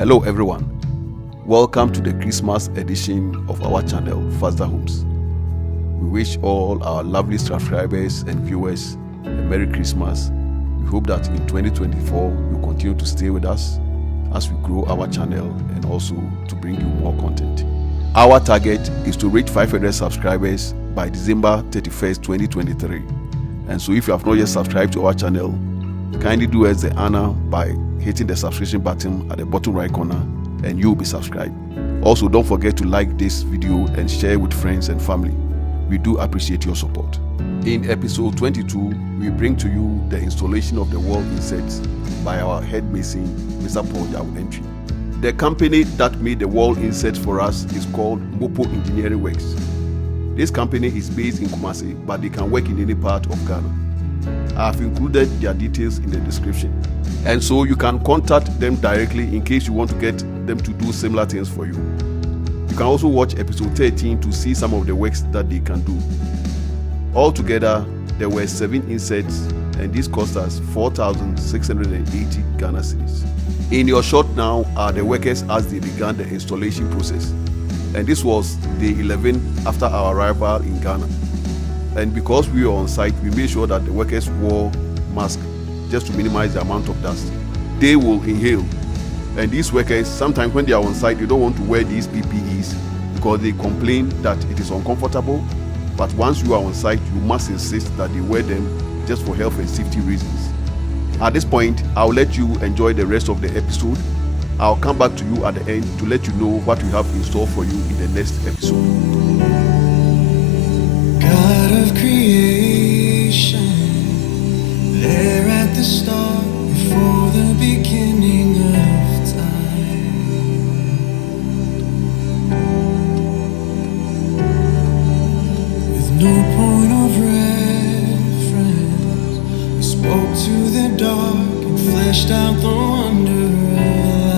Hello everyone, welcome to the Christmas edition of our channel Fazda Homes. We wish all our lovely subscribers and viewers a Merry Christmas. We hope that in 2024 you continue to stay with us as we grow our channel and also to bring you more content. Our target is to reach 500 subscribers by December 31st, 2023. And so if you have not yet subscribed to our channel, kindly do us the honor by hitting the subscription button at the bottom right corner and you'll be subscribed. Also, don't forget to like this video and share with friends and family. We do appreciate your support. In episode 22, we bring to you the installation of the wall insets by our head mason, Mr. Yaw Antwi You. The company that made the wall insets for us is called MOPO Engineering Works. This company is based in Kumasi, but they can work in any part of Ghana. I have included their details in the description. And so you can contact them directly in case you want to get them to do similar things for you. You can also watch episode 13 to see some of the works that they can do. Altogether, there were 7 insets and this cost us 4,680 Ghana cedis. In your shot now are the workers as they began the installation process. And this was day 11 after our arrival in Ghana. And because we were on site, we made sure that the workers wore masks just to minimize the amount of dust. They will inhale. And these workers, sometimes when they are on site, they don't want to wear these PPEs because they complain that it is uncomfortable. But once you are on site, you must insist that they wear them just for health and safety reasons. At this point, I'll let you enjoy the rest of the episode. I'll come back to you at the end to let you know what we have in store for you in the next episode. God of creation, there at the start, before the beginning of time, with no point of reference, you spoke to the dark and fleshed out the wonder of light.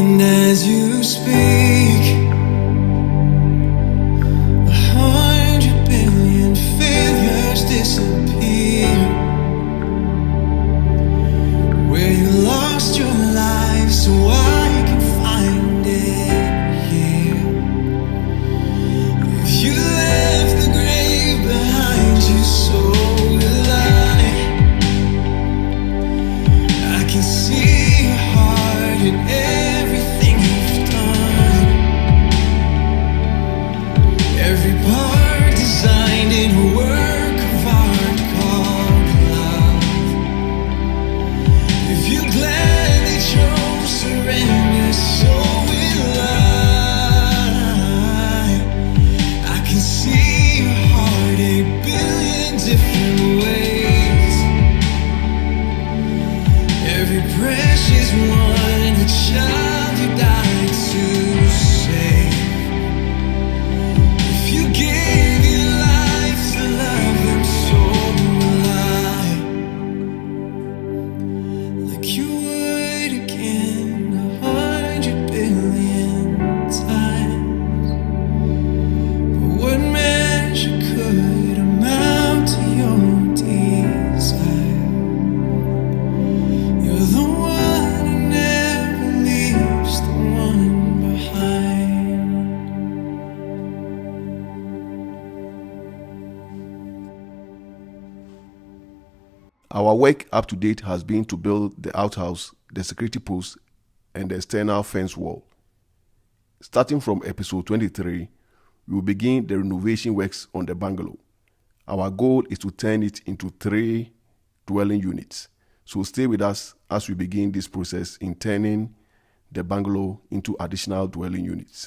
And as you speak, 100 billion failures disappear. Where you lost your life, so I can find it here. If you left the grave behind you, so will I can see your heart in everything you've done. Every part designed in a work of art called love. If you gladly chose surrender, so will I can see your heart 8 billion different ways. Every precious one, a child you died to save. If you gave your life to love them, so will I. Like you would again 100 billion times. But what measure could amount to your desire? You're the one who never leaves the one behind. Our work up to date has been to build the outhouse, the security post, and the external fence wall. Starting from episode 23, we will begin the renovation works on the bungalow. Our goal is to turn it into 3 dwelling units. So stay with us as we begin this process in turning the bungalow into additional dwelling units.